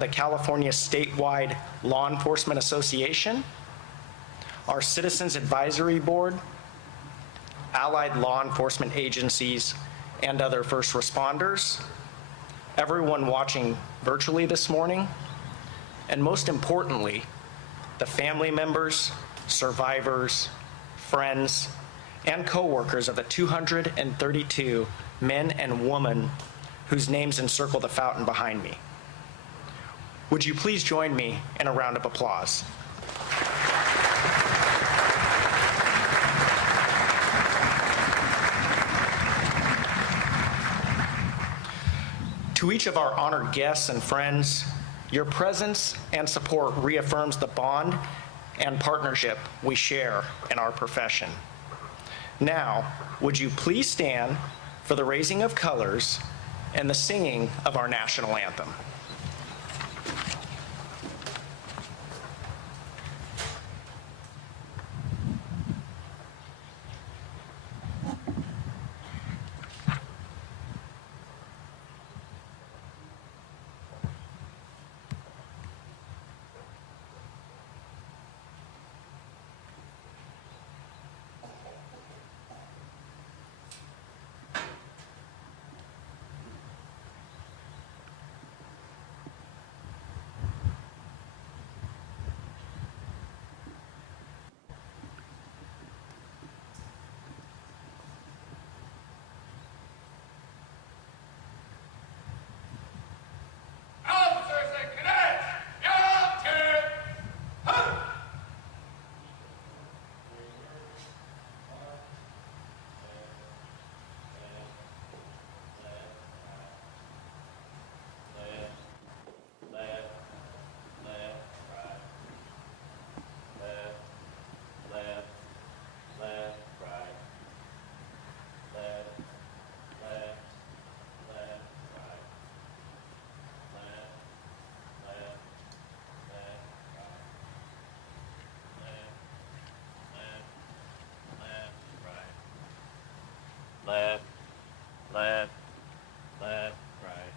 the California Statewide Law Enforcement Association, our Citizens Advisory Board, allied law enforcement agencies, and other first responders, everyone watching virtually this morning, and most importantly, the family members, survivors, friends, and co-workers of the 232 men and women whose names encircle the fountain behind me. Would you please join me in a round of applause? To each of our honored guests and friends, your presence and support reaffirms the bond and partnership we share in our profession. Now, would you please stand for the raising of colors and the singing of our national anthem? Left, left, left, right. Left, left, left, right. Left, left, left, right. Left, left, left, right.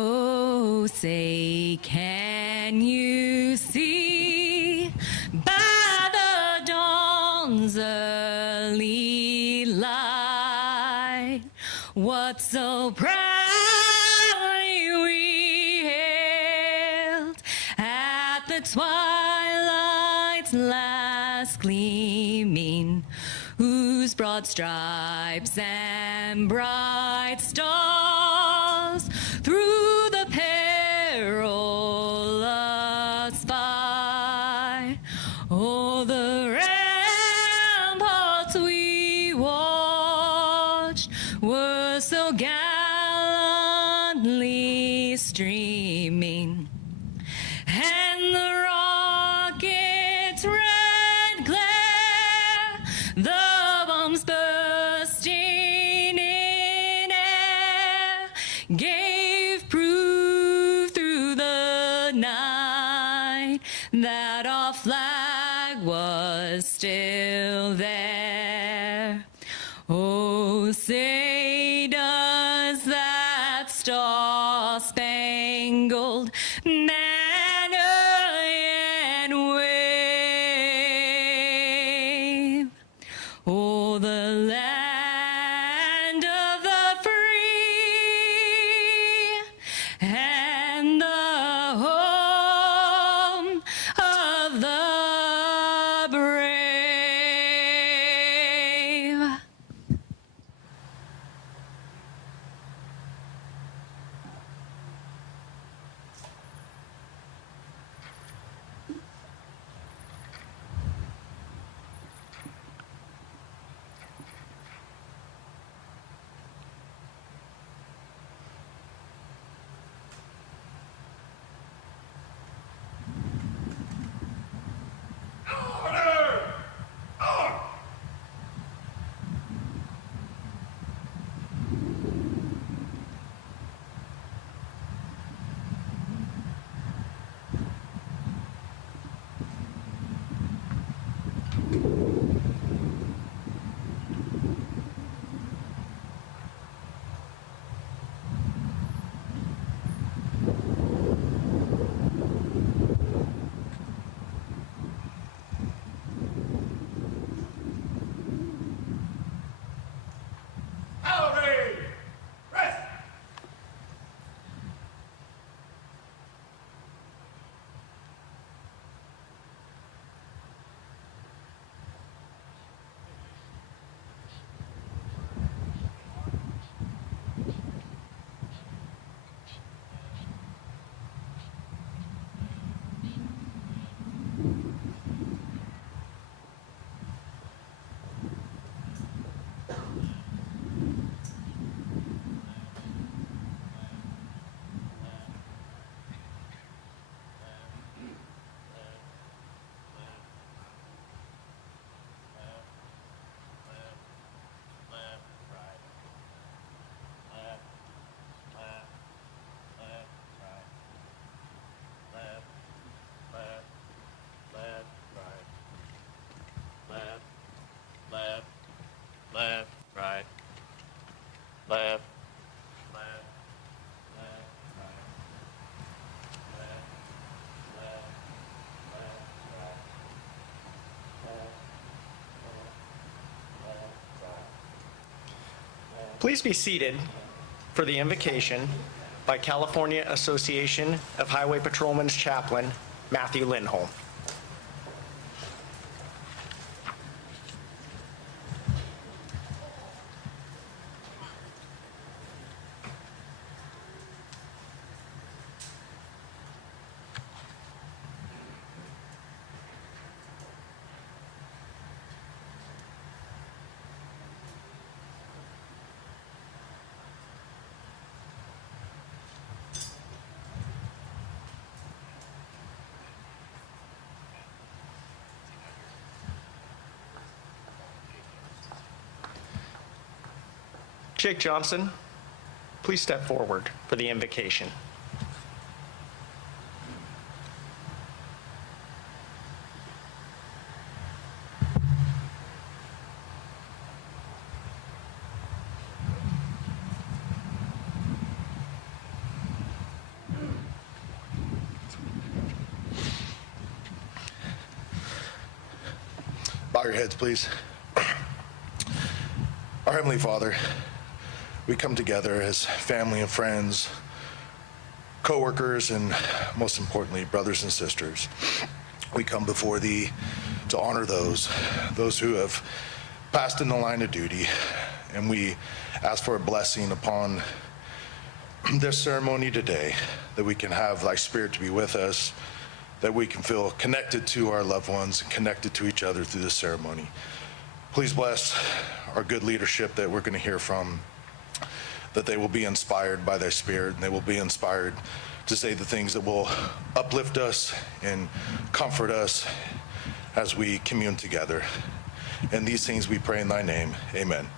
Oh, say, can you see by the dawn's early light what so proudly we hailed at the twilight's last gleaming, whose broad stripes and bright stars through the perilous the night that our flag was still there. Oh, say does that star-spangled banner yet wave o'er the land of the free and the home of the brave? Left, right. Left, left, left, right. Left, left, left, right. Left, left, left, right. Please be seated for the invocation by California Association of Highway Patrolmen's Chaplain, Matthew Lindholm. Jake Johnson, please step forward for the invocation. Bow your heads, please. Our Heavenly Father, we come together as family and friends, co-workers, and most importantly, brothers and sisters. We come before Thee to honor those who have passed in the line of duty, and we ask for a blessing upon this ceremony today, that we can have Thy Spirit to be with us, that we can feel connected to our loved ones and connected to each other through this ceremony. Please bless our good leadership that we're going to hear from, that they will be inspired by Thy Spirit, and they will be inspired to say the things that will uplift us and comfort us as we commune together. And these things we pray in Thy name. Amen.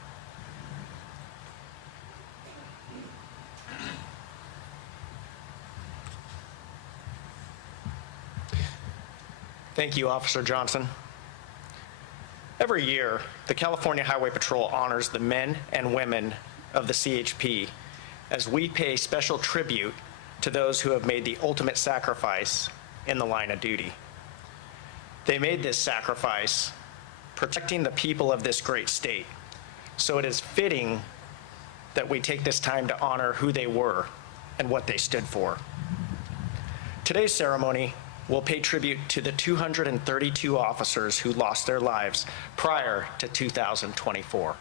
Thank you, Officer Johnson. Every year, the California Highway Patrol honors the men and women of the CHP as we pay special tribute to those who have made the ultimate sacrifice in the line of duty. They made this sacrifice protecting the people of this great state, so it is fitting that we take this time to honor who they were and what they stood for. Today's ceremony will pay tribute to the 232 officers who lost their lives prior to 2024.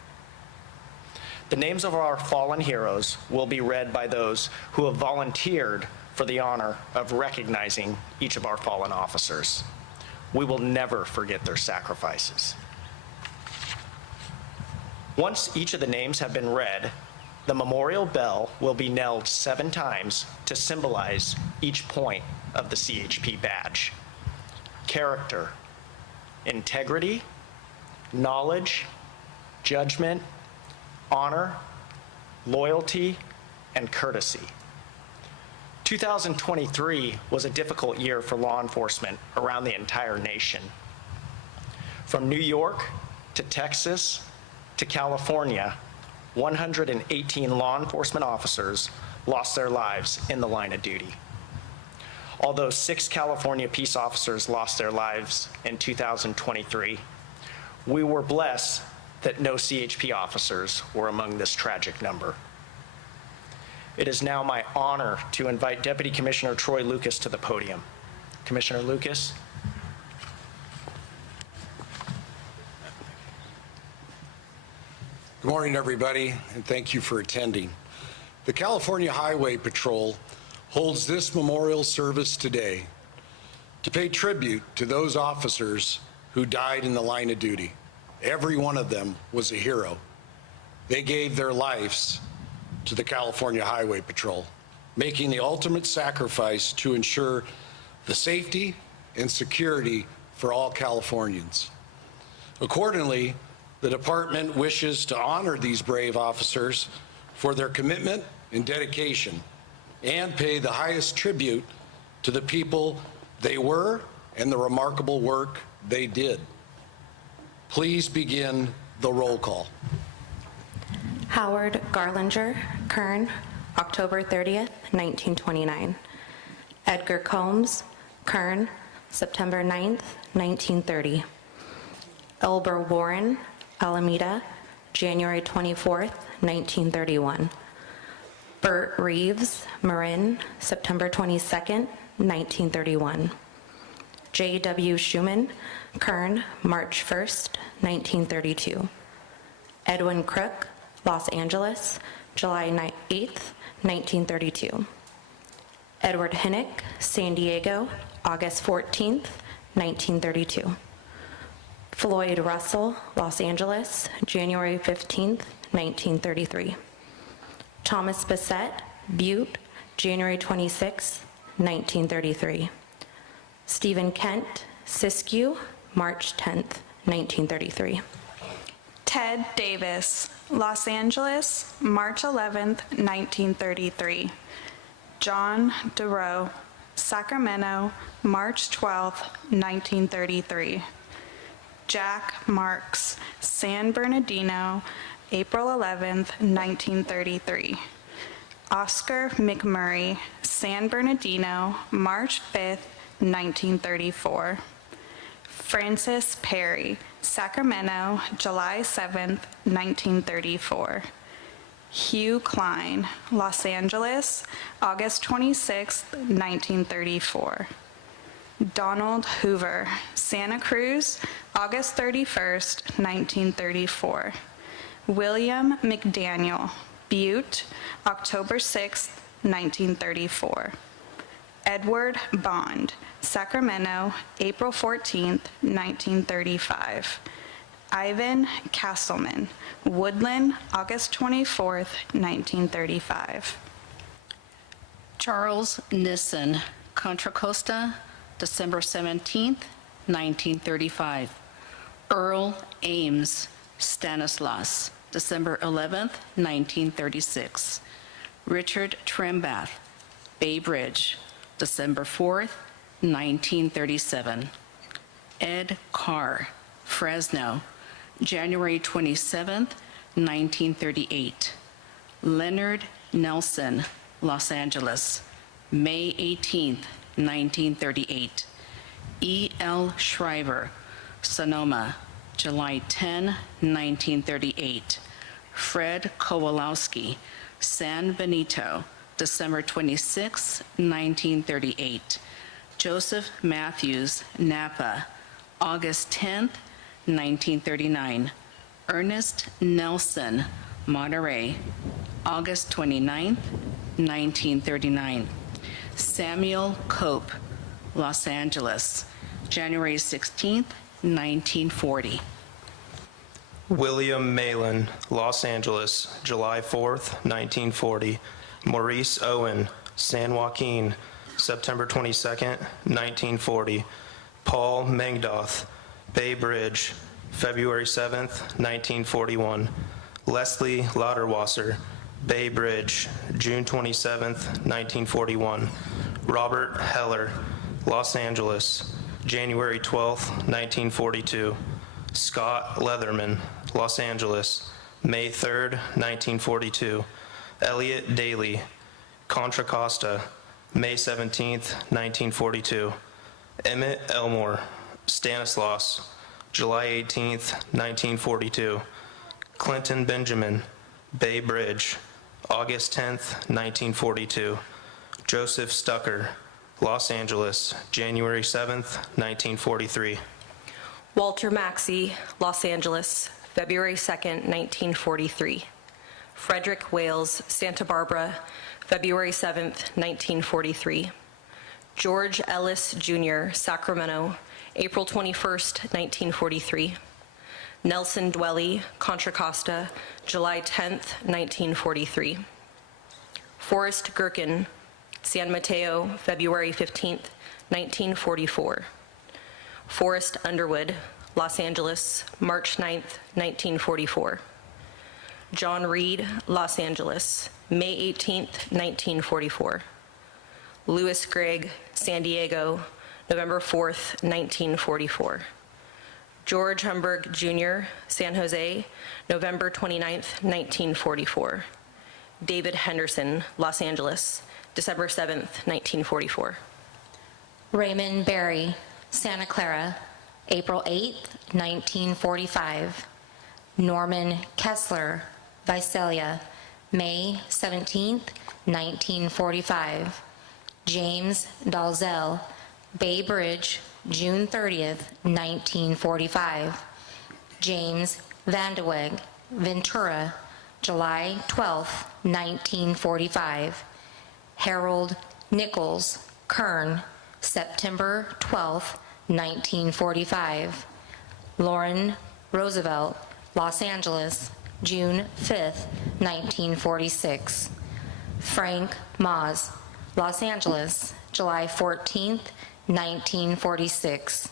The names of our fallen heroes will be read by those who have volunteered for the honor of recognizing each of our fallen officers. We will never forget their sacrifices. Once each of the names have been read, the memorial bell will be knelled 7 times to symbolize each point of the CHP badge. Character, integrity, knowledge, judgment, honor, loyalty, and courtesy. 2023 was a difficult year for law enforcement around the entire nation. From New York to Texas to California, 118 law enforcement officers lost their lives in the line of duty. Although 6 California peace officers lost their lives in 2023, we were blessed that no CHP officers were among this tragic number. It is now my honor to invite Deputy Commissioner Troy Lucas to the podium. Commissioner Lucas. Good morning, everybody, and thank you for attending. The California Highway Patrol holds this memorial service today to pay tribute to those officers who died in the line of duty. Every one of them was a hero. They gave their lives to the California Highway Patrol, making the ultimate sacrifice to ensure the safety and security for all Californians. Accordingly, the department wishes to honor these brave officers for their commitment and dedication and pay the highest tribute to the people they were and the remarkable work they did. Please begin the roll call. Howard Garlinger, Kern, October 30th, 1929. Edgar Combs, Kern, September 9th, 1930. Elber Warren, Alameda, January 24th, 1931. Bert Reeves, Marin, September 22nd, 1931. J.W. Schumann, Kern, March 1st, 1932. Edwin Crook, Los Angeles, July 8th, 1932. Edward Hinnick, San Diego, August 14th, 1932. Floyd Russell, Los Angeles, January 15th, 1933. Thomas Bissett, Butte, January 26th, 1933. Stephen Kent, Siskiyou, March 10th, 1933. Ted Davis, Los Angeles, March 11th, 1933. John DeRoe, Sacramento, March 12th, 1933. Jack Marks, San Bernardino, April 11th, 1933. Oscar McMurray, San Bernardino, March 5th, 1934. Francis Perry, Sacramento, July 7th, 1934. Hugh Klein, Los Angeles, August 26th, 1934. Donald Hoover, Santa Cruz, August 31st, 1934. William McDaniel, Butte, October 6th, 1934. Edward Bond, Sacramento, April 14th, 1935. Ivan Castleman, Woodland, August 24th, 1935. Charles Nissen, Contra Costa, December 17th, 1935. Earl Ames, Stanislaus, December 11th, 1936. Richard Trembath, Bay Bridge, December 4th, 1937. Ed Carr, Fresno, January 27th, 1938. Leonard Nelson, Los Angeles, May 18th, 1938. E.L. Shriver, Sonoma, July 10, 1938. Fred Kowalowski, San Benito, December 26, 1938. Joseph Matthews, Napa, August 10, 1939. Ernest Nelson, Monterey, August 29, 1939. Samuel Cope, Los Angeles, January 16, 1940. William Malin, Los Angeles, July 4th, 1940. Maurice Owen, San Joaquin, September 22nd, 1940. Paul Mengdoth, Bay Bridge, February 7th, 1941. Leslie Lauderwasser, Bay Bridge, June 27th, 1941. Robert Heller, Los Angeles, January 12th, 1942. Scott Leatherman, Los Angeles, May 3rd, 1942. Elliot Daly, Contra Costa, May 17th, 1942. Emmett Elmore, Stanislaus, July 18th, 1942. Clinton Benjamin, Bay Bridge, August 10th, 1942. Joseph Stucker, Los Angeles, January 7th, 1943. Walter Maxey, Los Angeles, February 2nd, 1943. Frederick Wales, Santa Barbara, February 7th, 1943. George Ellis Jr., Sacramento, April 21st, 1943. Nelson Dwelly, Contra Costa, July 10th, 1943. Forrest Gherkin, San Mateo, February 15th, 1944. Forrest Underwood, Los Angeles, March 9th, 1944. John Reed, Los Angeles, May 18th, 1944. Louis Gregg, San Diego, November 4th, 1944. George Humberg Jr., San Jose, November 29th, 1944. David Henderson, Los Angeles, December 7th, 1944. Raymond Berry, Santa Clara, April 8th, 1945. Norman Kessler, Visalia, May 17th, 1945. James Dalzell, Bay Bridge, June 30th, 1945. James Vandeweghe, Ventura, July 12th, 1945. Harold Nichols, Kern, September 12th, 1945. Lauren Roosevelt, Los Angeles, June 5th, 1946. Frank Moz, Los Angeles, July 14th, 1946.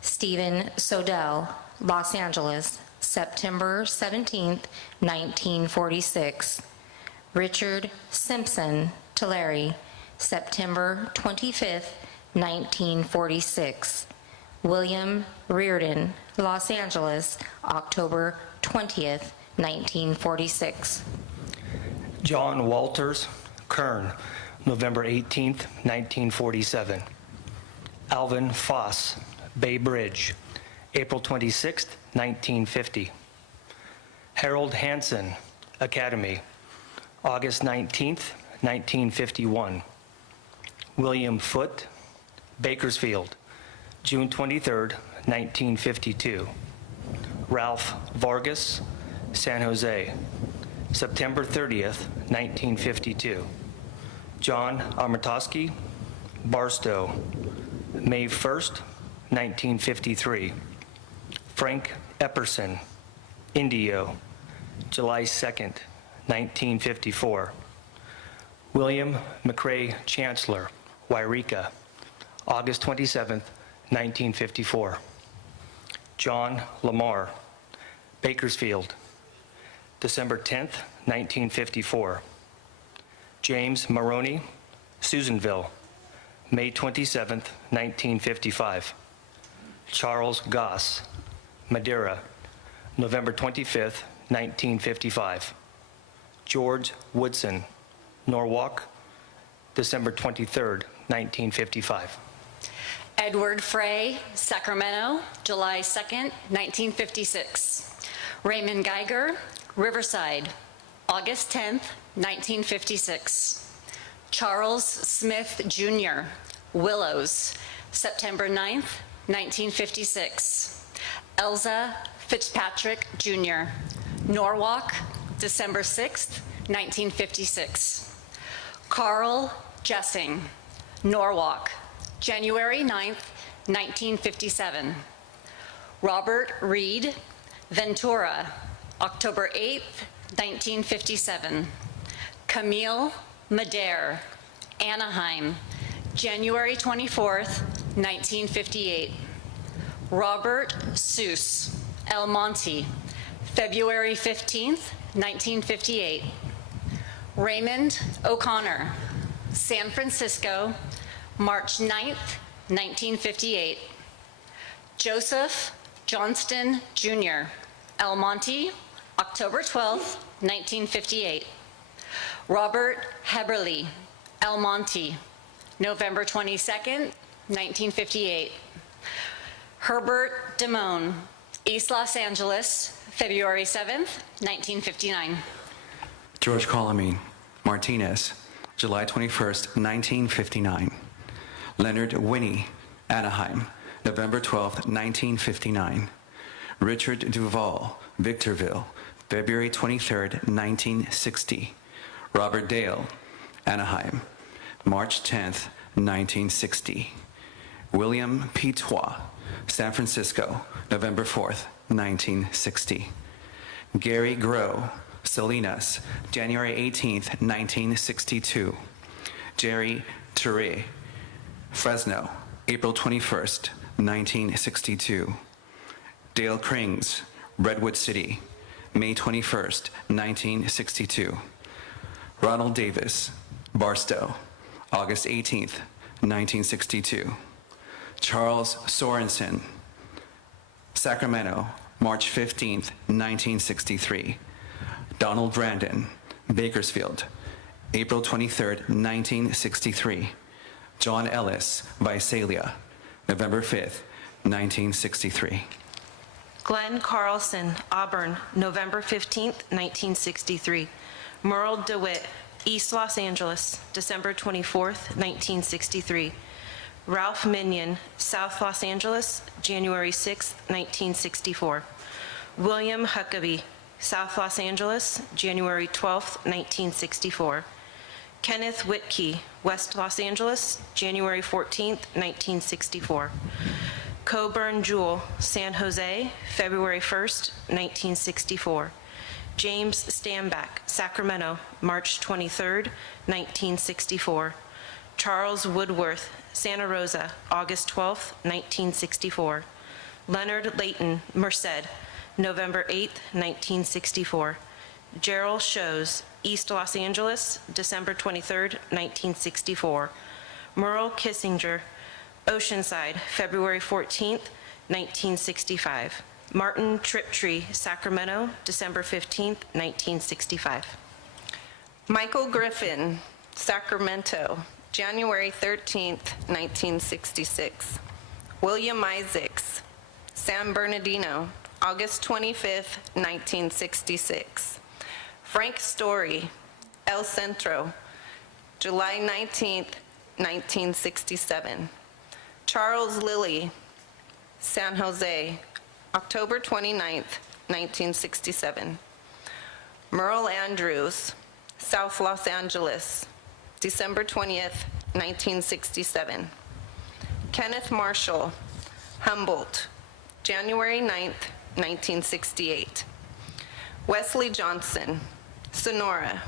Stephen Sodell, Los Angeles, September 17th, 1946. Richard Simpson, Tulare, September 25th, 1946. William Reardon, Los Angeles, October 20th, 1946. John Walters, Kern, November 18th, 1947. Alvin Foss, Bay Bridge, April 26th, 1950. Harold Hansen, Academy, August 19th, 1951. William Foote, Bakersfield, June 23rd, 1952. Ralph Vargas, San Jose, September 30th, 1952. John Armatosky, Barstow, May 1st, 1953. Frank Epperson, Indio, July 2nd, 1954. William McRae Chancellor, Wairika, August 27th, 1954. John Lamar, Bakersfield, December 10th, 1954. James Maroney, Susanville, May 27th, 1955. Charles Goss, Madeira, November 25th, 1955. George Woodson, Norwalk, December 23rd, 1955. Edward Frey, Sacramento, July 2nd, 1956. Raymond Geiger, Riverside, August 10th, 1956. Charles Smith Jr., Willows, September 9th, 1956. Elza Fitzpatrick Jr., Norwalk, December 6th, 1956. Carl Jessing, Norwalk, January 9th, 1957. Robert Reed, Ventura, October 8th, 1957. Camille Madere, Anaheim, January 24th, 1958. Robert Seuss, El Monte, February 15th, 1958. Raymond O'Connor, San Francisco, March 9th, 1958. Joseph Johnston Jr., El Monte, October 12th, 1958. Robert Heberly, El Monte, November 22nd, 1958. Herbert Damone, East Los Angeles, February 7th, 1959. George Colomine Martinez, July 21st, 1959. Leonard Winnie, Anaheim, November 12th, 1959. Richard Duval, Victorville, February 23rd, 1960. Robert Dale, Anaheim, March 10th, 1960. William Pitois, San Francisco, November 4th, 1960. Gary Groh, Salinas, January 18th, 1962. Jerry Touré, Fresno, April 21st, 1962. Dale Krings, Redwood City, May 21st, 1962. Ronald Davis, Barstow, August 18th, 1962. Charles Sorensen, Sacramento, March 15th, 1963. Donald Brandon, Bakersfield, April 23rd, 1963. John Ellis, Visalia, November 5th, 1963. Glenn Carlson, Auburn, November 15th, 1963. Merle DeWitt, East Los Angeles, December 24th, 1963. Ralph Minion, South Los Angeles, January 6th, 1964. William Huckabee, South Los Angeles, January 12th, 1964. Kenneth Whitkey, West Los Angeles, January 14th, 1964. Coburn Jewel, San Jose, February 1st, 1964. James Stamback, Sacramento, March 23rd, 1964. Charles Woodworth, Santa Rosa, August 12th, 1964. Leonard Layton, Merced, November 8th, 1964. Gerald Shows, East Los Angeles, December 23rd, 1964. Merle Kissinger, Oceanside, February 14th, 1965. Martin Triptree, Sacramento, December 15th, 1965. Michael Griffin, Sacramento, January 13th, 1966. William Isaacs, San Bernardino, August 25th, 1966. Frank Story, El Centro, July 19th, 1967. Charles Lilly, San Jose, October 29th, 1967. Merle Andrews, South Los Angeles, December 20th, 1967. Kenneth Marshall, Humboldt, January 9th, 1968. Wesley Johnson, Sonora,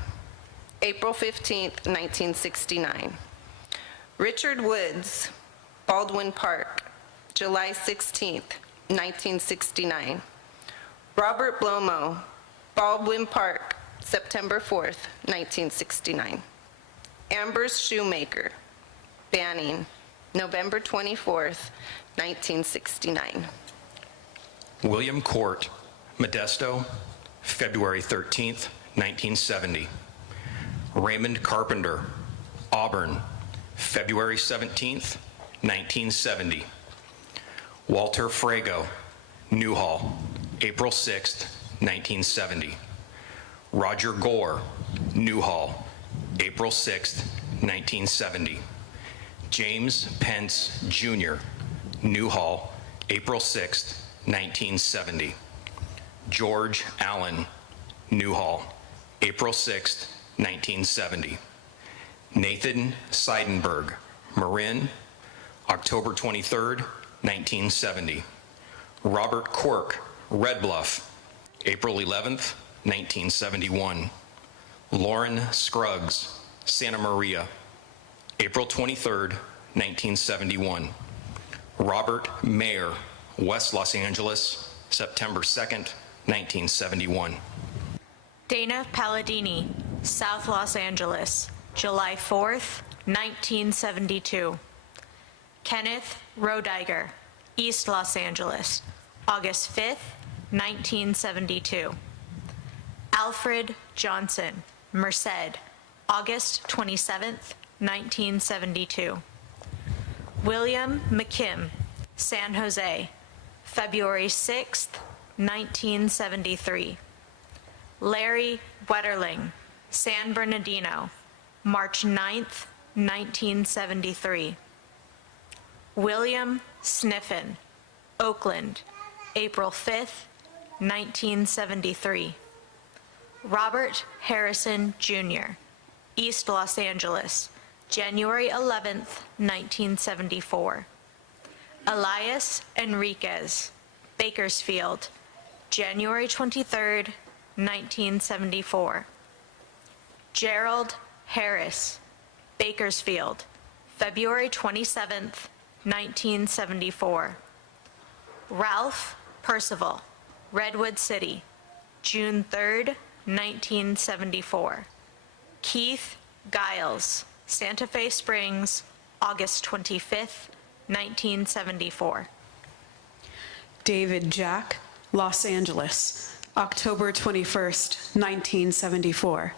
April 15th, 1969. Richard Woods, Baldwin Park, July 16th, 1969. Robert Blomo, Baldwin Park, September 4th, 1969. Ambers Shoemaker, Banning, November 24th, 1969. William Court, Modesto, February 13th, 1970. Raymond Carpenter, Auburn, February 17th, 1970. Walter Frago, Newhall, April 6th, 1970. Roger Gore, Newhall, April 6th, 1970. James Pence, Jr., Newhall, April 6th, 1970. George Allen, Newhall, April 6th, 1970. Nathan Seidenberg, Marin, October 23rd, 1970. Robert Quirk, Red Bluff, April 11th, 1971. Lauren Scruggs, Santa Maria, April 23rd, 1971. Robert Mayer, West Los Angeles, September 2nd, 1971. Dana Palladini, South Los Angeles, July 4th, 1972. Kenneth Rodiger, East Los Angeles, August 5th, 1972. Alfred Johnson, Merced, August 27th, 1972. William McKim, San Jose, February 6th, 1973. Larry Wetterling, San Bernardino, March 9th, 1973. William Sniffen, Oakland, April 5th, 1973. Robert Harrison, Jr., East Los Angeles, January 11th, 1974. Elias Enriquez, Bakersfield, January 23rd, 1974. Gerald Harris, Bakersfield, February 27th, 1974. Ralph Percival, Redwood City, June 3rd, 1974. Keith Giles, Santa Fe Springs, August 25th, 1974. David Jack, Los Angeles, October 21st, 1974.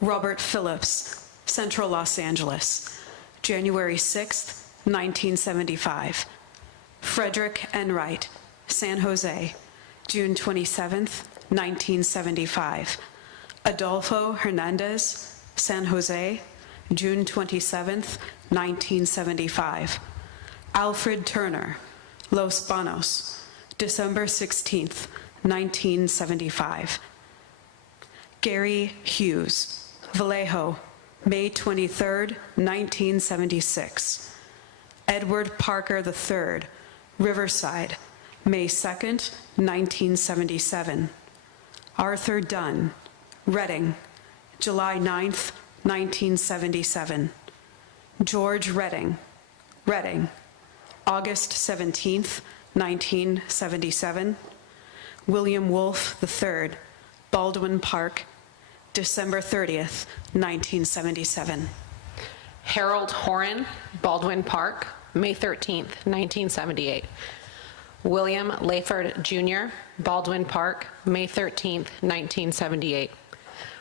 Robert Phillips, Central Los Angeles, January 6th, 1975. Frederick Enright, San Jose, June 27th, 1975. Adolfo Hernandez, San Jose, June 27th, 1975. Alfred Turner, Los Banos, December 16th, 1975. Gary Hughes, Vallejo, May 23rd, 1976. Edward Parker III, Riverside, May 2nd, 1977. Arthur Dunn, Reading, July 9th, 1977. George Reading, Reading, August 17th, 1977. William Wolfe III, Baldwin Park, December 30th, 1977. Harold Horan, Baldwin Park, May 13th, 1978. William Layford Jr., Baldwin Park, May 13th, 1978.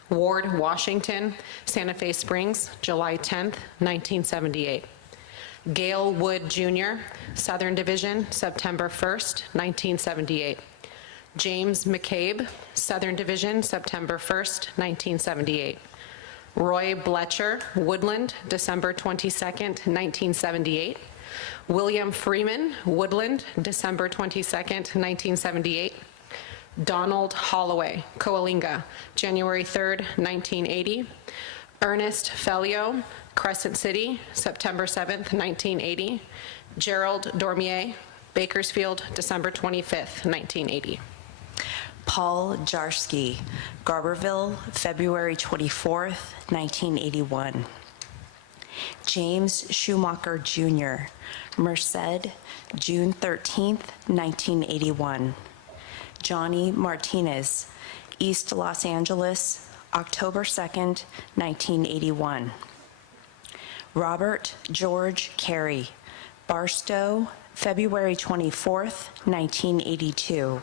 Ward Washington, Santa Fe Springs, July 10th, 1978. Gale Wood Jr., Southern Division, September 1st, 1978. James McCabe, Southern Division, September 1st, 1978. Roy Bletcher, Woodland, December 22nd, 1978. William Freeman, Woodland, December 22nd, 1978. Donald Holloway, Coalinga, January 3rd, 1980. Ernest Fellio, Crescent City, September 7th, 1980. Gerald Dormier, Bakersfield, December 25th, 1980. Paul Jarsky, Garberville, February 24th, 1981. James Schumacher Jr., Merced, June 13th, 1981. Johnny Martinez, East Los Angeles, October 2nd, 1981. Robert George Carey, Barstow, February 24th, 1982.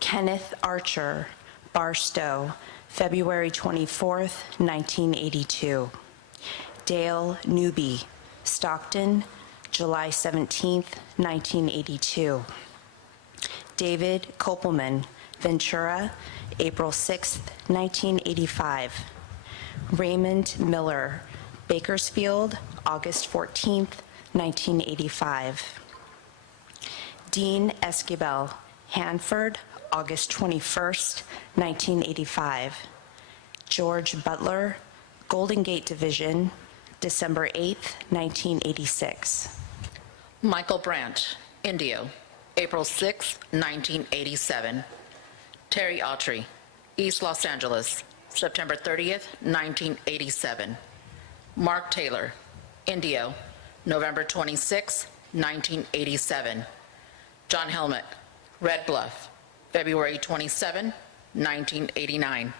Kenneth Archer, Barstow, February 24th, 1982. Dale Newby, Stockton, July 17th, 1982. David Kopelman, Ventura, April 6th, 1985. Raymond Miller, Bakersfield, August 14th, 1985. Dean Esquivel, Hanford, August 21st, 1985. George Butler, Golden Gate Division, December 8th, 1986. Michael Brandt, Indio, April 6, 1987. Terry Autry, East Los Angeles, September 30th, 1987. Mark Taylor, Indio, November 26, 1987. John Helmick, Red Bluff, February 27, 1989.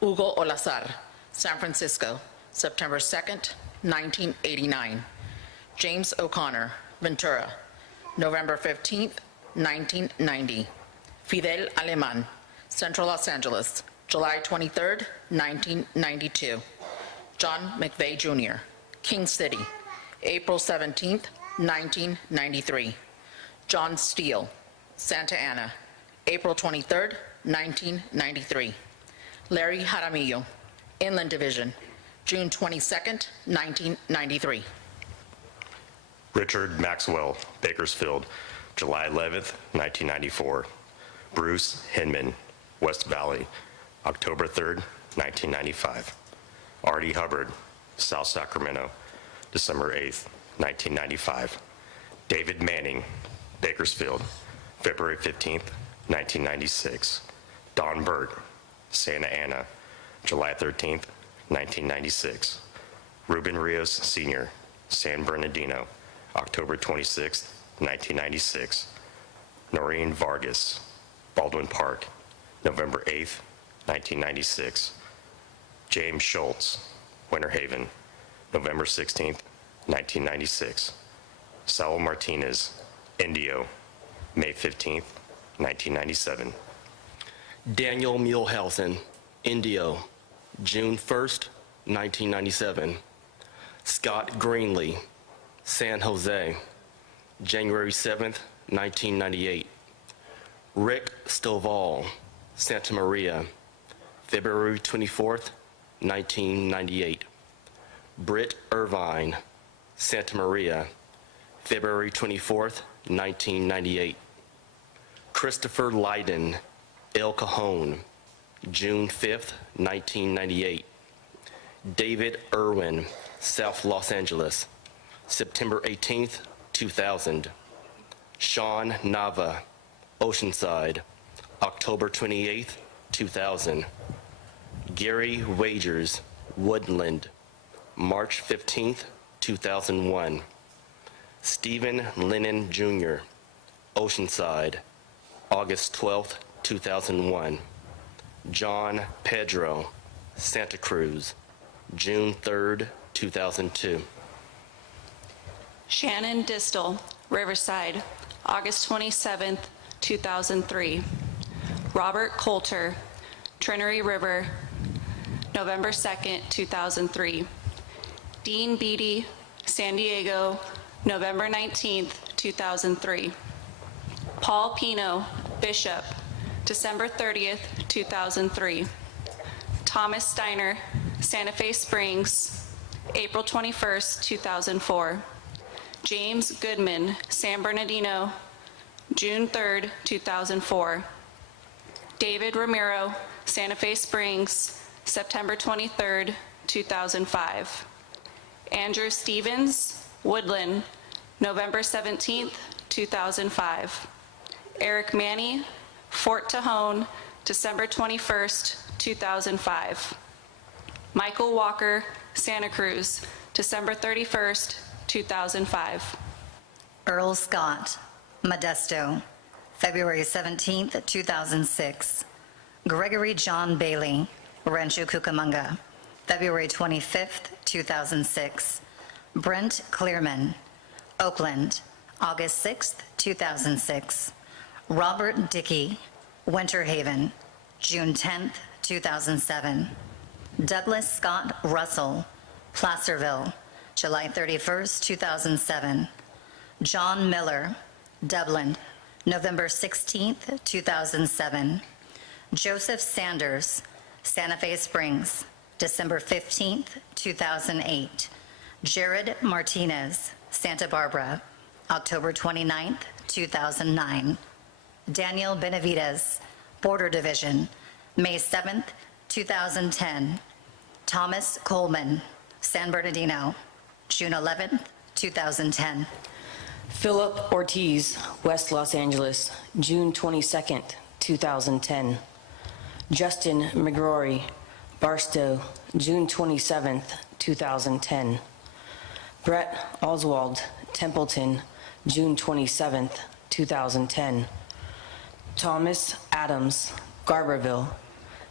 Hugo Olazar, San Francisco, September 2nd, 1989. James O'Connor, Ventura, November 15th, 1990. Fidel Aleman, Central Los Angeles, July 23rd, 1992. John McVeigh Jr., King City, April 17th, 1993. John Steele, Santa Ana, April 23rd, 1993. Larry Jaramillo, Inland Division, June 22nd, 1993. Richard Maxwell, Bakersfield, July 11th, 1994. Bruce Hinman, West Valley, October 3rd, 1995. Artie Hubbard, South Sacramento, December 8th, 1995. David Manning, Bakersfield, February 15th, 1996. Don Burt, Santa Ana, July 13th, 1996. Ruben Rios Sr., San Bernardino, October 26th, 1996. Noreen Vargas, Baldwin Park, November 8th, 1996. James Schultz, Winter Haven, November 16th, 1996. Saul Martinez, Indio, May 15th, 1997. Daniel Muehlhausen, Indio, June 1st, 1997. Scott Greenlee, San Jose, January 7th, 1998. Rick Stovall, Santa Maria, February 24th, 1998. Britt Irvine, Santa Maria, February 24th, 1998. Christopher Leiden, El Cajon, June 5th, 1998. David Irwin, South Los Angeles, September 18th, 2000. Sean Nava, Oceanside, October 28th, 2000. Gary Wagers, Woodland, March 15th, 2001. Stephen Lennon Jr., Oceanside, August 12th, 2001. John Pedro, Santa Cruz, June 3rd, 2002. Shannon Distel, Riverside, August 27th, 2003. Robert Coulter, Trinity River, November 2nd, 2003. Dean Beatty, San Diego, November 19th, 2003. Paul Pino, Bishop, December 30th, 2003. Thomas Steiner, Santa Fe Springs, April 21st, 2004. James Goodman, San Bernardino, June 3rd, 2004. David Ramiro, Santa Fe Springs, September 23rd, 2005. Andrew Stevens, Woodland, November 17th, 2005. Eric Manny, Fort Tejon, December 21st, 2005. Michael Walker, Santa Cruz, December 31st, 2005. Earl Scott, Modesto, February 17th, 2006. Gregory John Bailey, Rancho Cucamonga, February 25th, 2006. Brent Clearman, Oakland, August 6, 2006. Robert Dickey, Winter Haven, June 10, 2007. Douglas Scott Russell, Placerville, July 31, 2007. John Miller, Dublin, November 16, 2007. Joseph Sanders, Santa Fe Springs, December 15, 2008. Jared Martinez, Santa Barbara, October 29, 2009. Daniel Benavides, Border Division, May 7, 2010. Thomas Coleman, San Bernardino, June 11, 2010. Philip Ortiz, West Los Angeles, June 22nd, 2010. Justin McGrory, Barstow, June 27th, 2010. Brett Oswald, Templeton, June 27th, 2010. Thomas Adams, Garberville,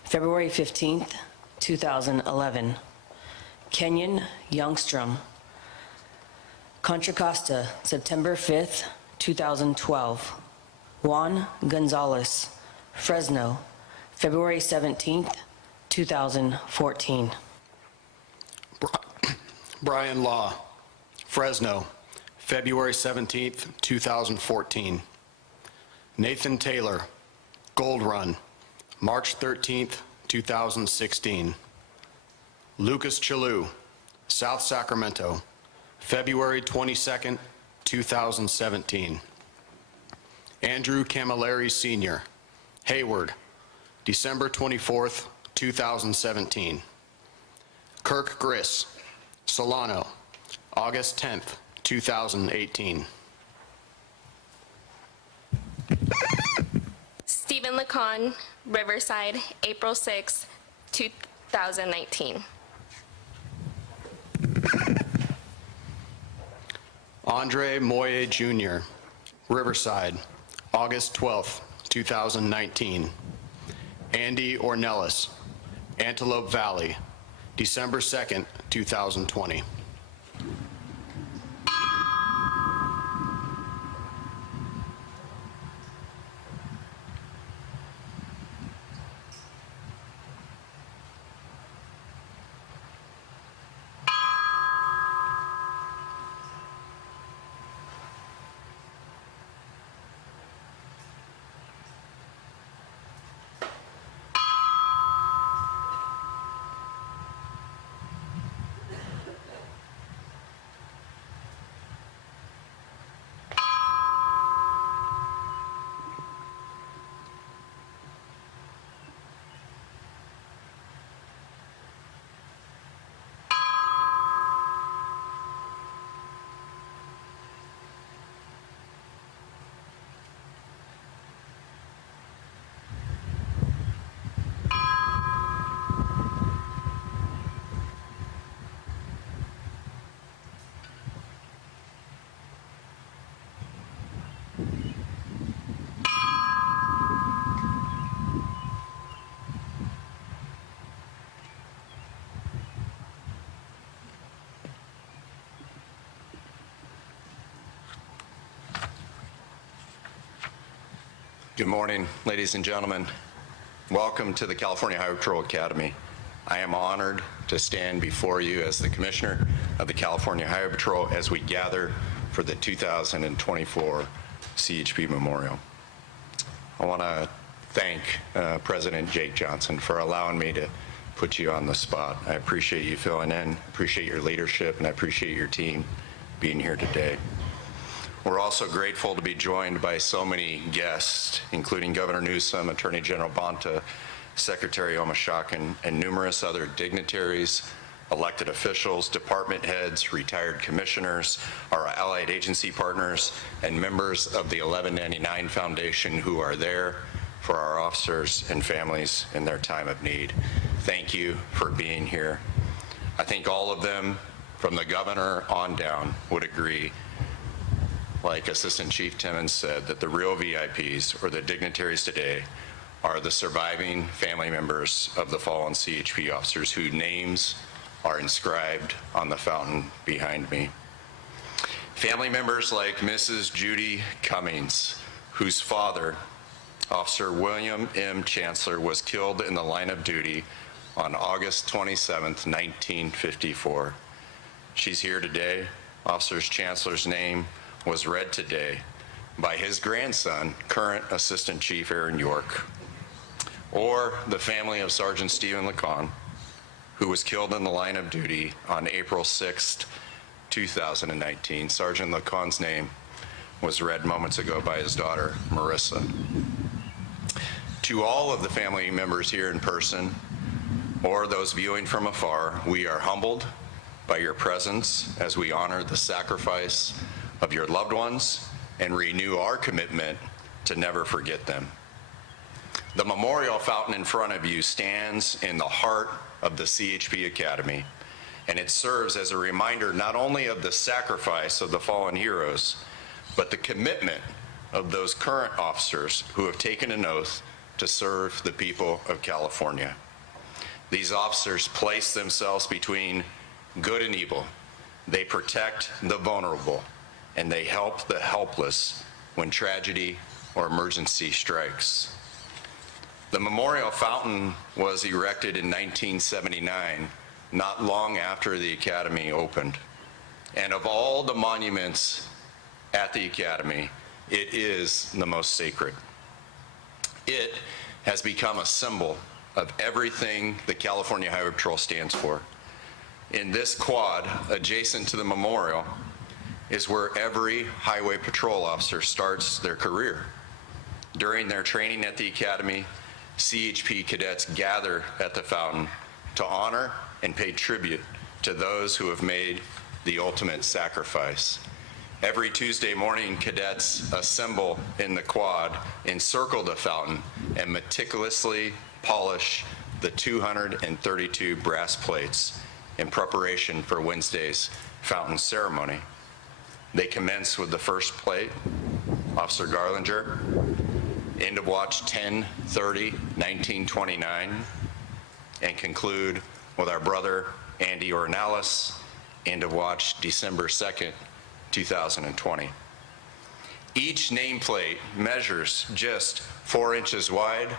February 15th, 2011. Kenyon Youngstrom, Contra Costa, September 5th, 2012. Juan Gonzalez, Fresno, February 17th, 2014. Brian Law, Fresno, February 17th, 2014. Nathan Taylor, Gold Run, March 13th, 2016. Lucas Chalou, South Sacramento, February 22nd, 2017. Andrew Camilleri Sr., Hayward, December 24th, 2017. Kirk Griss, Solano, August 10th, 2018. Stephen Lacan, Riverside, April 6, 2019. Andre Moye Jr., Riverside, August 12th, 2019. Andy Ornelas, Antelope Valley, December 2nd, 2020. Good morning, ladies and gentlemen. Welcome to the California Highway Patrol Academy. I am honored to stand before you as the Commissioner of the California Highway Patrol as we gather for the 2024 CHP Memorial. I want to thank President Jake Johnson for allowing me to put you on the spot. I appreciate you filling in, appreciate your leadership, and I appreciate your team being here today. We're also grateful to be joined by so many guests, including Governor Newsom, Attorney General Bonta, Secretary Omashak, and numerous other dignitaries, elected officials, department heads, retired commissioners, our allied agency partners, and members of the 1199 Foundation who are there for our officers and families in their time of need. Thank you for being here. I think all of them, from the governor on down, would agree, like Assistant Chief Timmons said, that the real VIPs, or the dignitaries today, are the surviving family members of the fallen CHP officers whose names are inscribed on the fountain behind me. Family members like Mrs. Judy Cummings, whose father, Officer William M. Chancellor, was killed in the line of duty on August 27, 1954. She's here today. Officer Chancellor's name was read today by his grandson, current Assistant Chief Aaron York. Or the family of Sergeant Stephen Lacan, who was killed in the line of duty on April 6, 2019. Sergeant Lacan's name was read moments ago by his daughter, Marissa. To all of the family members here in person, or those viewing from afar, we are humbled by your presence as we honor the sacrifice of your loved ones and renew our commitment to never forget them. The memorial fountain in front of you stands in the heart of the CHP Academy, and it serves as a reminder not only of the sacrifice of the fallen heroes, but the commitment of those current officers who have taken an oath to serve the people of California. These officers place themselves between good and evil. They protect the vulnerable, and they help the helpless when tragedy or emergency strikes. The memorial fountain was erected in 1979, not long after the Academy opened. And of all the monuments at the Academy, it is the most sacred. It has become a symbol of everything the California Highway Patrol stands for. In this quad, adjacent to the memorial, is where every Highway Patrol officer starts their career. During their training at the Academy, CHP cadets gather at the fountain to honor and pay tribute to those who have made the ultimate sacrifice. Every Tuesday morning, cadets assemble in the quad, encircle the fountain, and meticulously polish the 232 brass plates in preparation for Wednesday's fountain ceremony. They commence with the first plate, Officer Garlinger, end of watch 10/30/1929, and conclude with our brother Andy Ornelas, end of watch December 2nd, 2020. Each nameplate measures just 4 inches wide,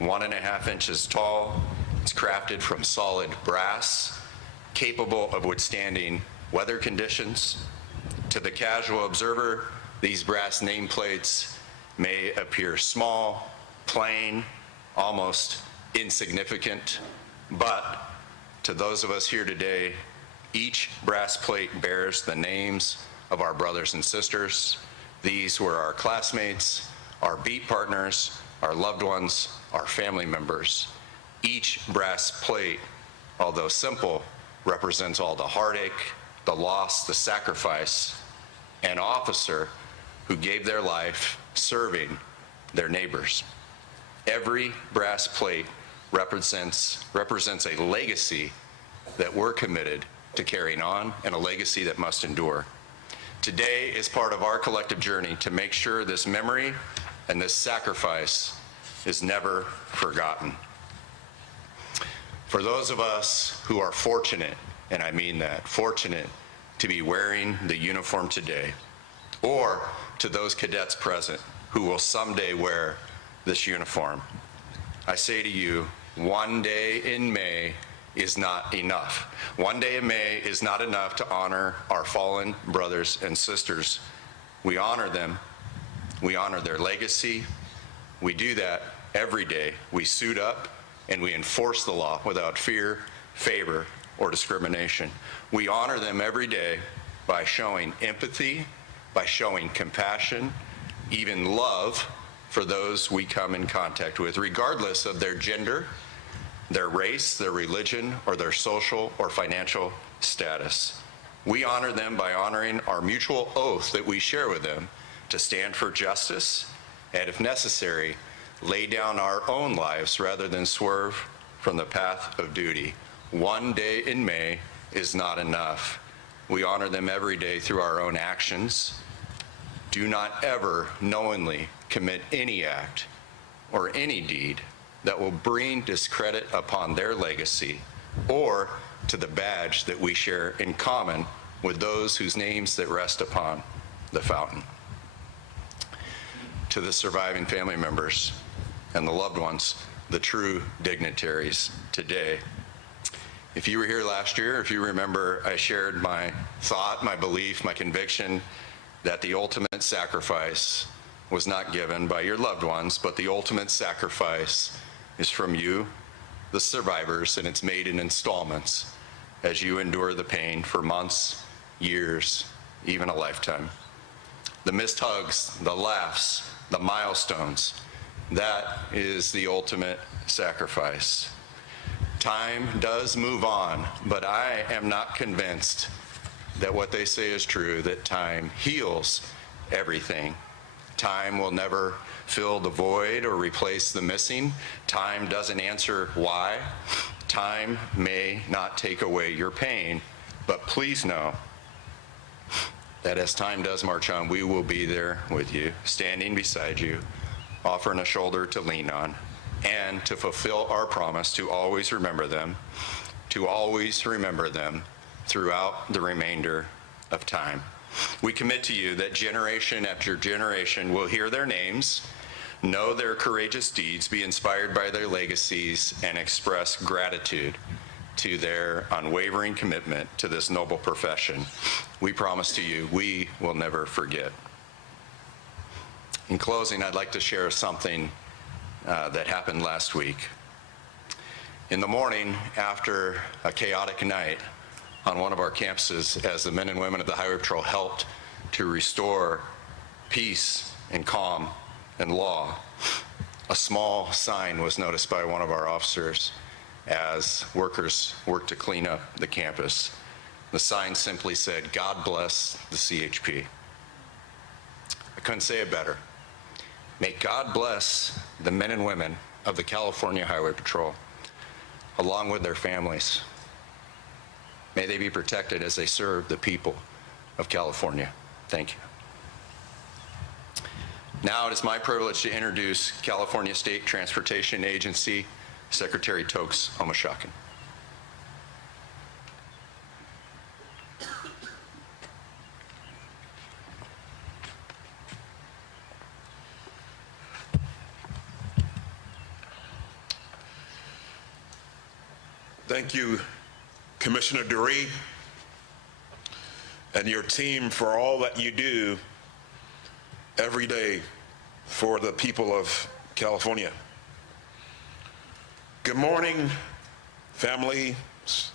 1.5 inches tall. It's crafted from solid brass, capable of withstanding weather conditions. To the casual observer, these brass nameplates may appear small, plain, almost insignificant, but to those of us here today, each brass plate bears the names of our brothers and sisters. These were our classmates, our beat partners, our loved ones, our family members. Each brass plate, although simple, represents all the heartache, the loss, the sacrifice, an officer who gave their life serving their neighbors. Every brass plate represents a legacy that we're committed to carrying on, and a legacy that must endure. Today is part of our collective journey to make sure this memory and this sacrifice is never forgotten. For those of us who are fortunate, and I mean that, fortunate to be wearing the uniform today, or to those cadets present who will someday wear this uniform, I say to you, one day in May is not enough. One day in May is not enough to honor our fallen brothers and sisters. We honor them. We honor their legacy. We do that every day. We suit up and we enforce the law without fear, favor, or discrimination. We honor them every day by showing empathy, by showing compassion, even love for those we come in contact with, regardless of their gender, their race, their religion, or their social or financial status. We honor them by honoring our mutual oath that we share with them to stand for justice, and if necessary, lay down our own lives rather than swerve from the path of duty. One day in May is not enough. We honor them every day through our own actions. Do not ever knowingly commit any act or any deed that will bring discredit upon their legacy or to the badge that we share in common with those whose names that rest upon the fountain. To the surviving family members and the loved ones, the true dignitaries today. If you were here last year, if you remember, I shared my thought, my belief, my conviction that the ultimate sacrifice was not given by your loved ones, but the ultimate sacrifice is from you, the survivors, and it's made in installments as you endure the pain for months, years, even a lifetime. The missed hugs, the laughs, the milestones, that is the ultimate sacrifice. Time does move on, but I am not convinced that what they say is true, that time heals everything. Time will never fill the void or replace the missing. Time doesn't answer why. Time may not take away your pain, but please know that as time does march on, we will be there with you, standing beside you, offering a shoulder to lean on, and to fulfill our promise to always remember them, throughout the remainder of time. We commit to you that generation after generation will hear their names, know their courageous deeds, be inspired by their legacies, and express gratitude to their unwavering commitment to this noble profession. We promise to you, we will never forget. In closing, I'd like to share something that happened last week. In the morning, after a chaotic night on one of our campuses, as the men and women of the Highway Patrol helped to restore peace and calm and law, a small sign was noticed by one of our officers as workers worked to clean up the campus. The sign simply said, "God bless the CHP." I couldn't say it better. May God bless the men and women of the California Highway Patrol, along with their families. May they be protected as they serve the people of California. Thank you. Now it is my privilege to introduce California State Transportation Agency Secretary Tokes Omashakin. Thank you, Commissioner Dury, and your team for all that you do every day for the people of California. Good morning, family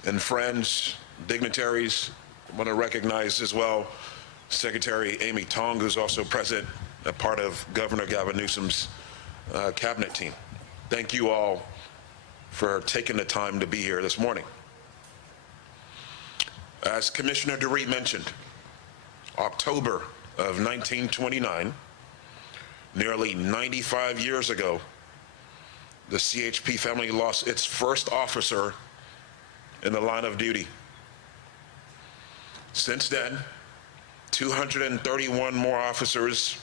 and friends, dignitaries. I want to recognize as well Secretary Amy Tong, who's also present, a part of Governor Gavin Newsom's cabinet team. Thank you all for taking the time to be here this morning. As Commissioner Dury mentioned, October of 1929, nearly 95 years ago, the CHP family lost its first officer in the line of duty. Since then, 231 more officers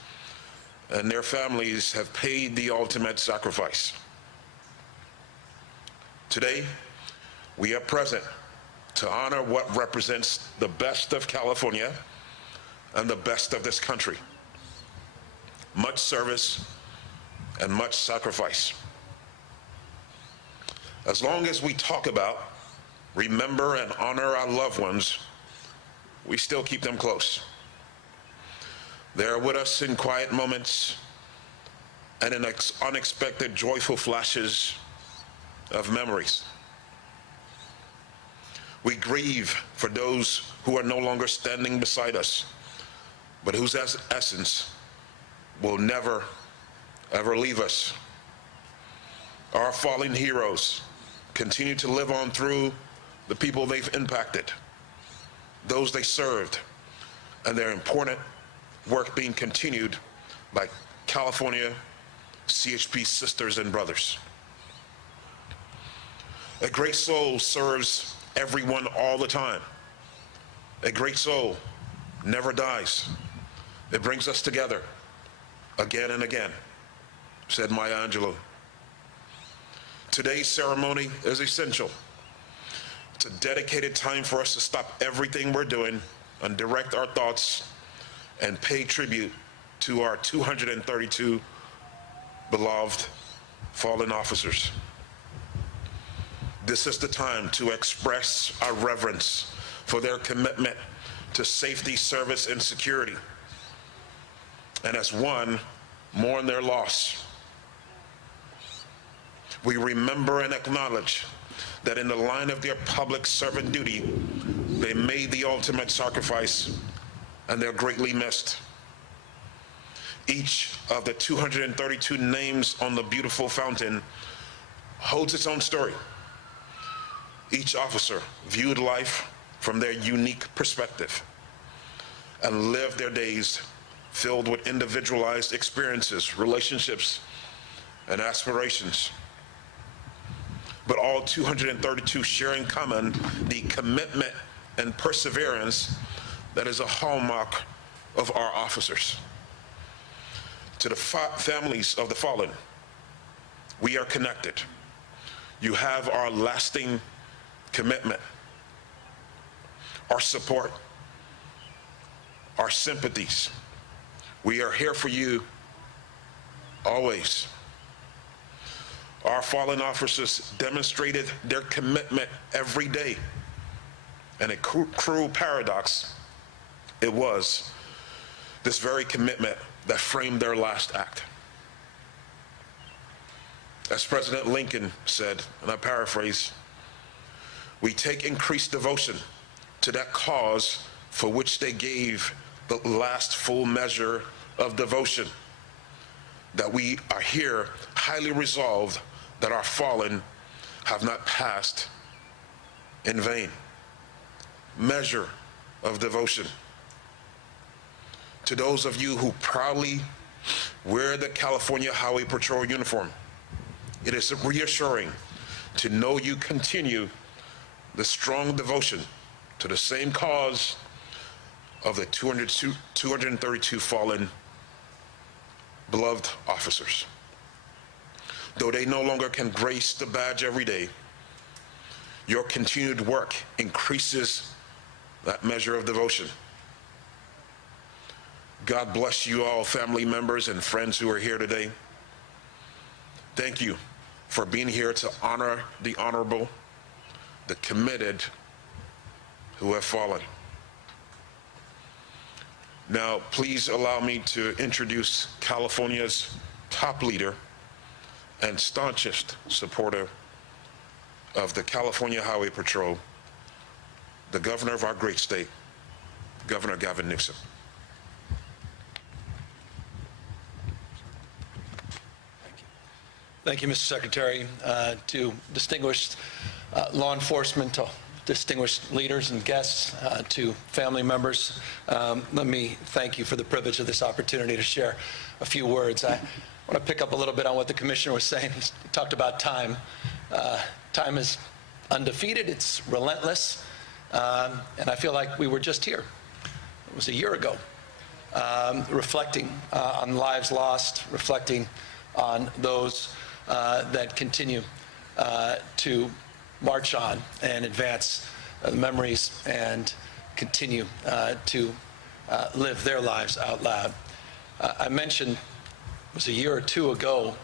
and their families have paid the ultimate sacrifice. Today, we are present to honor what represents the best of California and the best of this country. Much service and much sacrifice. As long as we talk about, remember, and honor our loved ones, we still keep them close. They are with us in quiet moments and in unexpected joyful flashes of memories. We grieve for those who are no longer standing beside us, but whose essence will never, ever leave us. Our fallen heroes continue to live on through the people they've impacted, those they served, and their important work being continued by California CHP sisters and brothers. A great soul serves everyone all the time. A great soul never dies. It brings us together again and again, said Maya Angelou. Today's ceremony is essential. It's a dedicated time for us to stop everything we're doing and direct our thoughts and pay tribute to our 232 beloved fallen officers. This is the time to express our reverence for their commitment to safety, service, and security, and as one, mourn their loss. We remember and acknowledge that in the line of their public servant duty, they made the ultimate sacrifice, and they're greatly missed. Each of the 232 names on the beautiful fountain holds its own story. Each officer viewed life from their unique perspective and lived their days filled with individualized experiences, relationships, and aspirations. But all 232 share in common the commitment and perseverance that is a hallmark of our officers. To the families of the fallen, we are connected. You have our lasting commitment, our support, our sympathies. We are here for you always. Our fallen officers demonstrated their commitment every day. And a cruel paradox, it was this very commitment that framed their last act. As President Lincoln said, and I paraphrase, "We take increased devotion to that cause for which they gave the last full measure of devotion, that we are here highly resolved that our fallen have not passed in vain." Measure of devotion. To those of you who proudly wear the California Highway Patrol uniform, it is reassuring to know you continue the strong devotion to the same cause of the 232 fallen beloved officers. Though they no longer can grace the badge every day, your continued work increases that measure of devotion. God bless you all, family members and friends who are here today. Thank you for being here to honor the honorable, the committed who have fallen. Now, please allow me to introduce California's top leader and staunchest supporter of the California Highway Patrol, the governor of our great state, Governor Gavin Newsom. Thank you, Mr. Secretary. To distinguished law enforcement, to distinguished leaders and guests, to family members, let me thank you for the privilege of this opportunity to share a few words. I want to pick up a little bit on what the commissioner was saying. He talked about time. Time is undefeated, it's relentless, and I feel like we were just here. It was a year ago, reflecting on lives lost, reflecting on those that continue to march on and advance memories and continue to live their lives out loud. I mentioned, it was a year or two ago,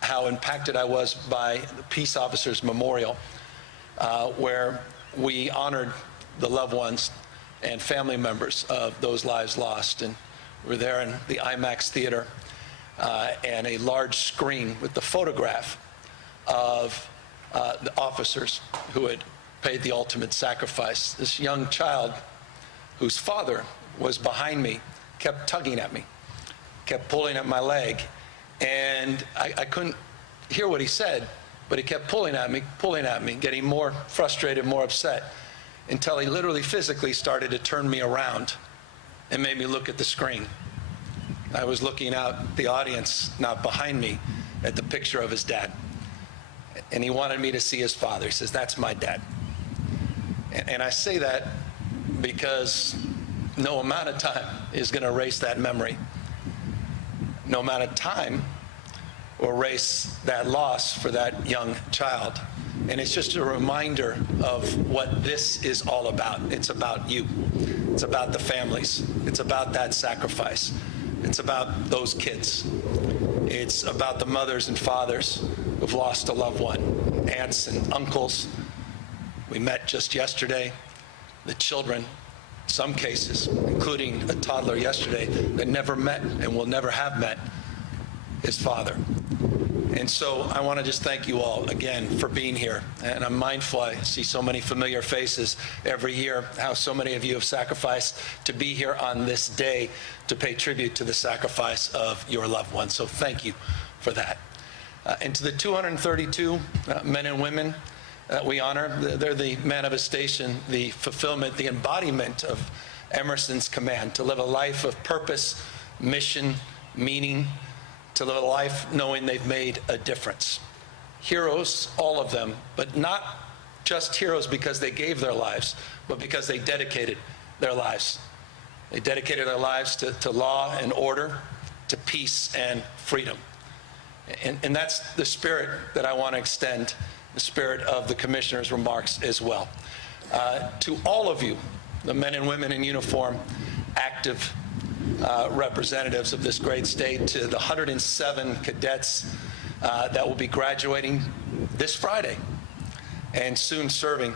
how impacted I was by the Peace Officers Memorial, where we honored the loved ones and family members of those lives lost. And we were there in the IMAX theater, and a large screen with the photograph of the officers who had paid the ultimate sacrifice. This young child, whose father was behind me, kept tugging at me, kept pulling at my leg, and I couldn't hear what he said, but he kept pulling at me, getting more frustrated, more upset, until he literally physically started to turn me around and made me look at the screen. I was looking out the audience, not behind me, at the picture of his dad. And he wanted me to see his father. He says, "That's my dad." And I say that because no amount of time is going to erase that memory. No amount of time will erase that loss for that young child. And it's just a reminder of what this is all about. It's about you. It's about the families. It's about that sacrifice. It's about those kids. It's about the mothers and fathers who've lost a loved one, aunts and uncles. We met just yesterday. The children, some cases, including a toddler yesterday, that never met and will never have met his father. And so I want to just thank you all again for being here. And I'm mindful, I see so many familiar faces every year, how so many of you have sacrificed to be here on this day to pay tribute to the sacrifice of your loved ones. So thank you for that. And to the 232 men and women that we honor, they're the manifestation, the fulfillment, the embodiment of Emerson's command to live a life of purpose, mission, meaning, to live a life knowing they've made a difference. Heroes, all of them, but not just heroes because they gave their lives, but because they dedicated their lives. They dedicated their lives to law and order, to peace and freedom. And that's the spirit that I want to extend, the spirit of the Commissioner's remarks as well. To all of you, the men and women in uniform, active representatives of this great state, to the 107 cadets that will be graduating this Friday and soon serving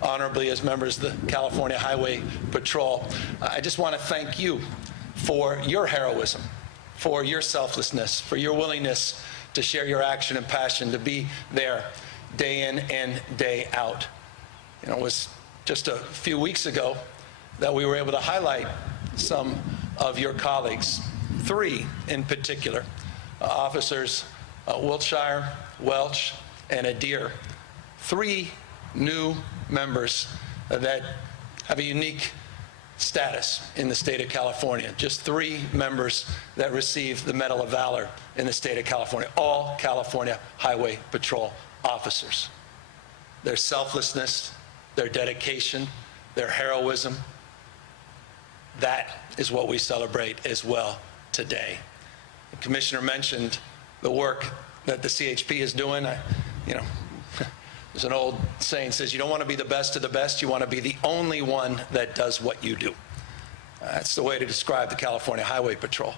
honorably as members of the California Highway Patrol. I just want to thank you for your heroism, for your selflessness, for your willingness to share your action and passion, to be there day in and day out. You know, it was just a few weeks ago that we were able to highlight some of your colleagues, 3 in particular, officers Wiltshire, Welch, and Adair, 3 new members that have a unique status in the state of California. Just 3 members that received the Medal of Valor in the state of California, all California Highway Patrol officers. Their selflessness, their dedication, their heroism, that is what we celebrate as well today. The Commissioner mentioned the work that the CHP is doing. There's an old saying says, you don't want to be the best of the best, you want to be the only one that does what you do. That's the way to describe the California Highway Patrol.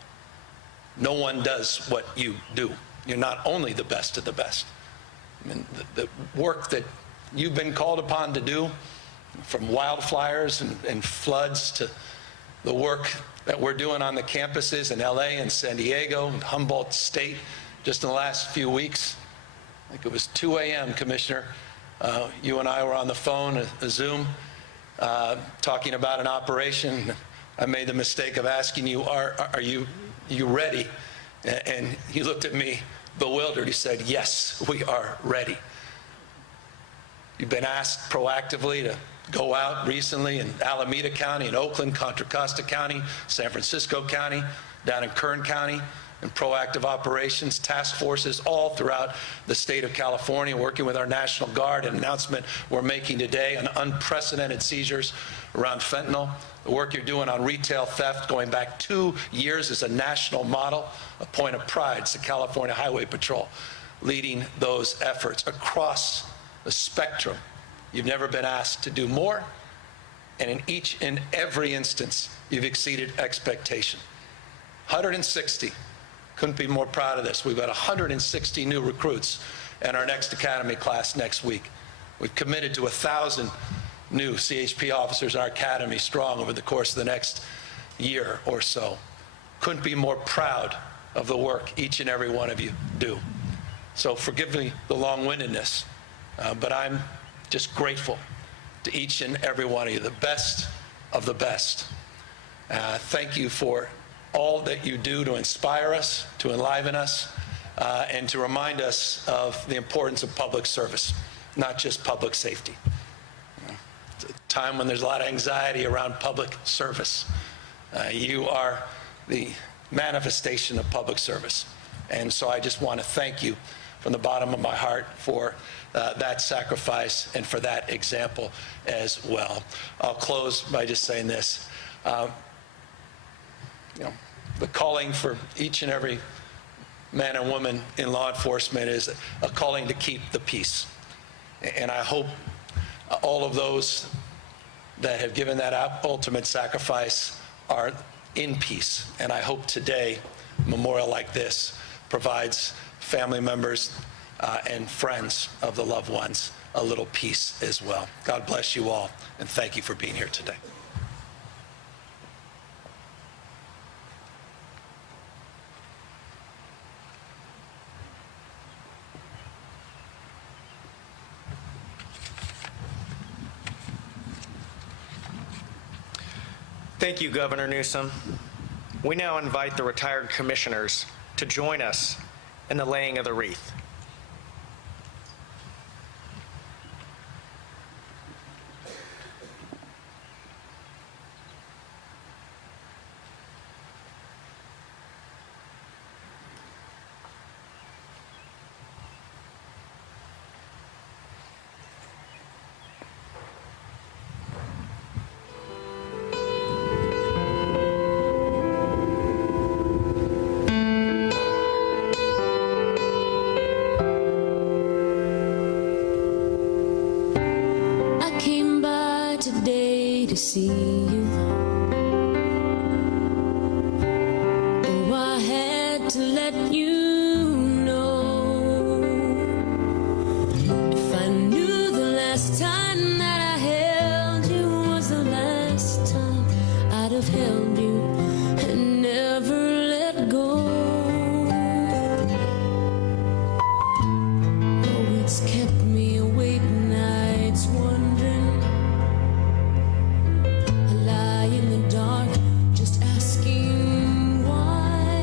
No one does what you do. You're not only the best of the best. I mean, the work that you've been called upon to do, from wildfires and floods to the work that we're doing on the campuses in LA and San Diego and Humboldt State just in the last few weeks. I think it was 2 a.m., Commissioner. You and I were on the phone, a Zoom, talking about an operation. I made the mistake of asking you, are you ready? And he looked at me bewildered. He said, yes, we are ready. You've been asked proactively to go out recently in Alameda County, in Oakland, Contra Costa County, San Francisco County, down in Kern County, and proactive operations, task forces all throughout the state of California, working with our National Guard. An announcement we're making today on unprecedented seizures around fentanyl. The work you're doing on retail theft going back 2 years is a national model, a point of pride. It's the California Highway Patrol leading those efforts across the spectrum. You've never been asked to do more, and in each and every instance, you've exceeded expectation. 160. Couldn't be more proud of this. We've got 160 new recruits in our next academy class next week. We've committed to 1,000 new CHP officers in our academy strong over the course of the next year or so. Couldn't be more proud of the work each and every one of you do. So forgive me the long-windedness, but I'm just grateful to each and every one of you, the best of the best. Thank you for all that you do to inspire us, to enliven us, and to remind us of the importance of public service, not just public safety. It's a time when there's a lot of anxiety around public service. You are the manifestation of public service. And so I just want to thank you from the bottom of my heart for that sacrifice and for that example as well. I'll close by just saying this. The calling for each and every man and woman in law enforcement is a calling to keep the peace. And I hope all of those that have given that ultimate sacrifice are in peace. And I hope today, a memorial like this provides family members and friends of the loved ones a little peace as well. God bless you all, and thank you for being here today. Thank you, Governor Newsom. We now invite the retired commissioners to join us in the laying of the wreath. To see you. Oh, I had to let you know. If I knew the last time that I held you was the last time, I'd have held you and never let go. Oh, it's kept me awake nights wondering. In the dark, just asking why.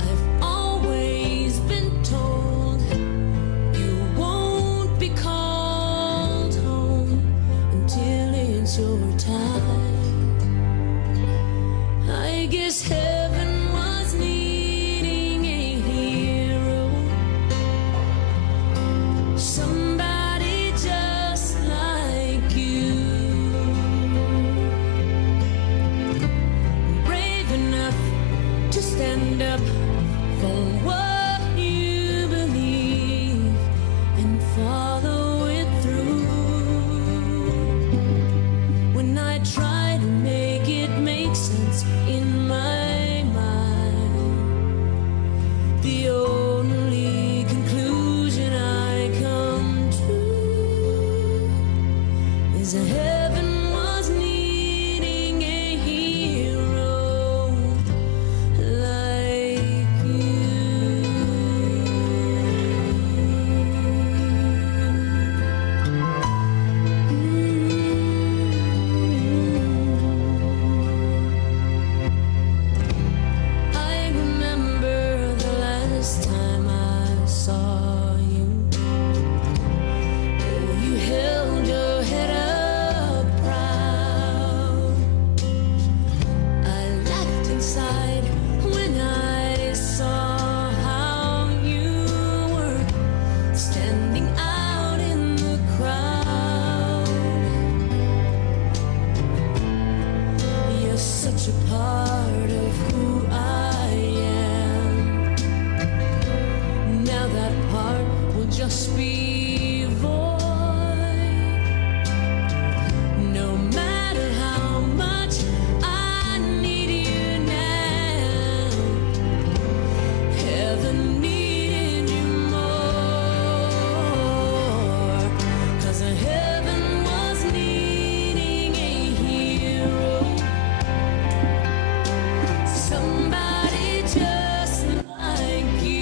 I've always been told you won't be called home until it's your time. I guess heaven was needing a hero, somebody just like you. To stand up for what you believe and follow it through. When I try to make it make sense in my mind, the only conclusion I come to is a heaven was needing a hero like I remember the last time I saw you. Oh, you held your head up proud. I laughed inside when I saw how you were standing out in the crowd. You're such a part of who I am. Now that part will just be void. No matter how much I need you now, heaven needed you more. 'Cause heaven was needing a hero, somebody just like you.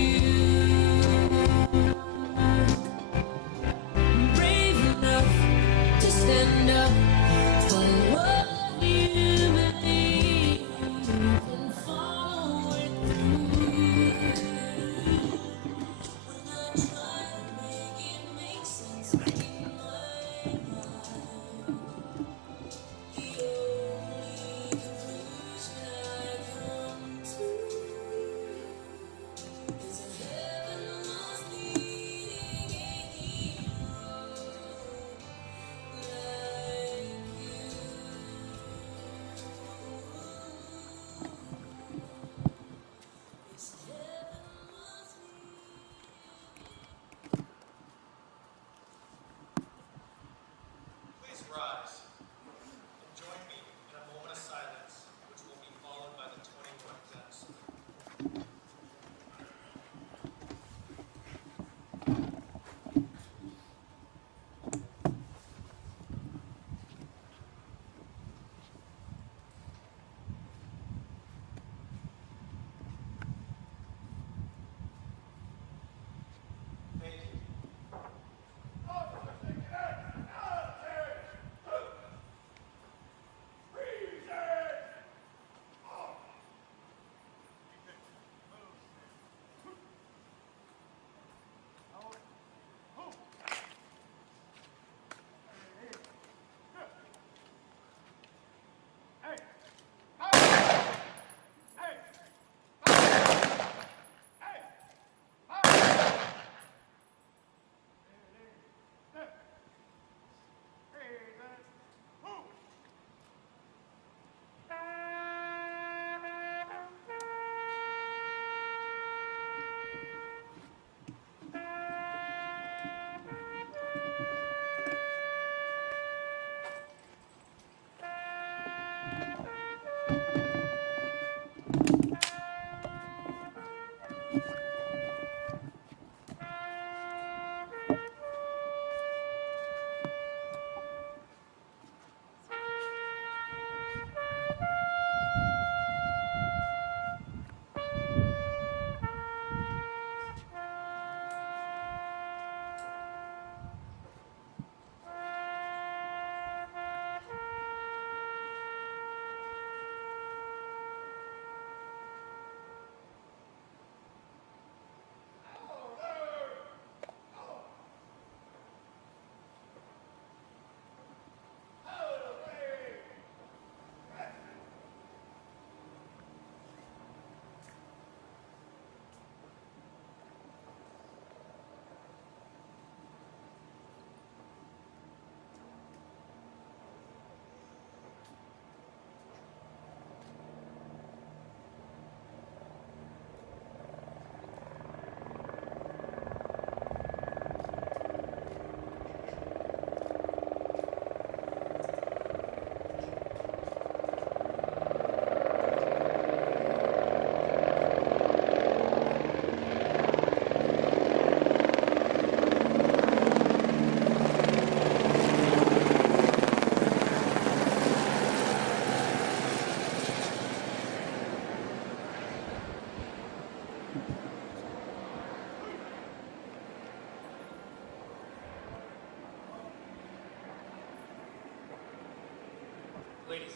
Ladies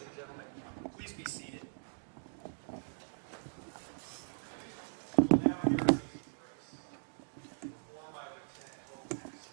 and gentlemen, please be seated. Now hear a season grace. Before my lieutenant will next.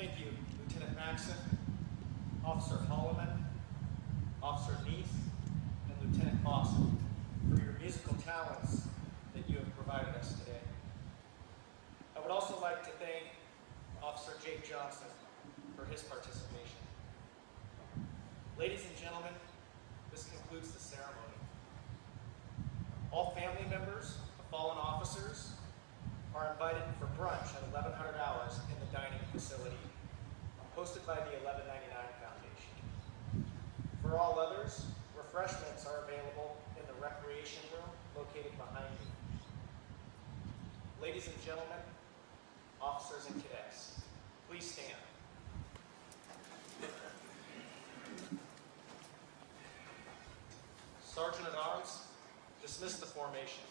Thank you, Lieutenant Maxson, Officer Holloman, Officer Neath, and Lieutenant Lawson for your musical talents that you have provided us today. I would also like to thank Officer Jake Johnson for his participation. Ladies and gentlemen, this concludes the ceremony. All family members of fallen officers are invited for brunch at 1100 hours in the dining facility hosted by the 1199 Foundation. For all others, refreshments are available in the recreation room located behind you. Ladies and gentlemen, officers and cadets, please stand. Sergeant at Arms, dismiss the formation.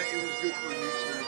it was good for you, sir.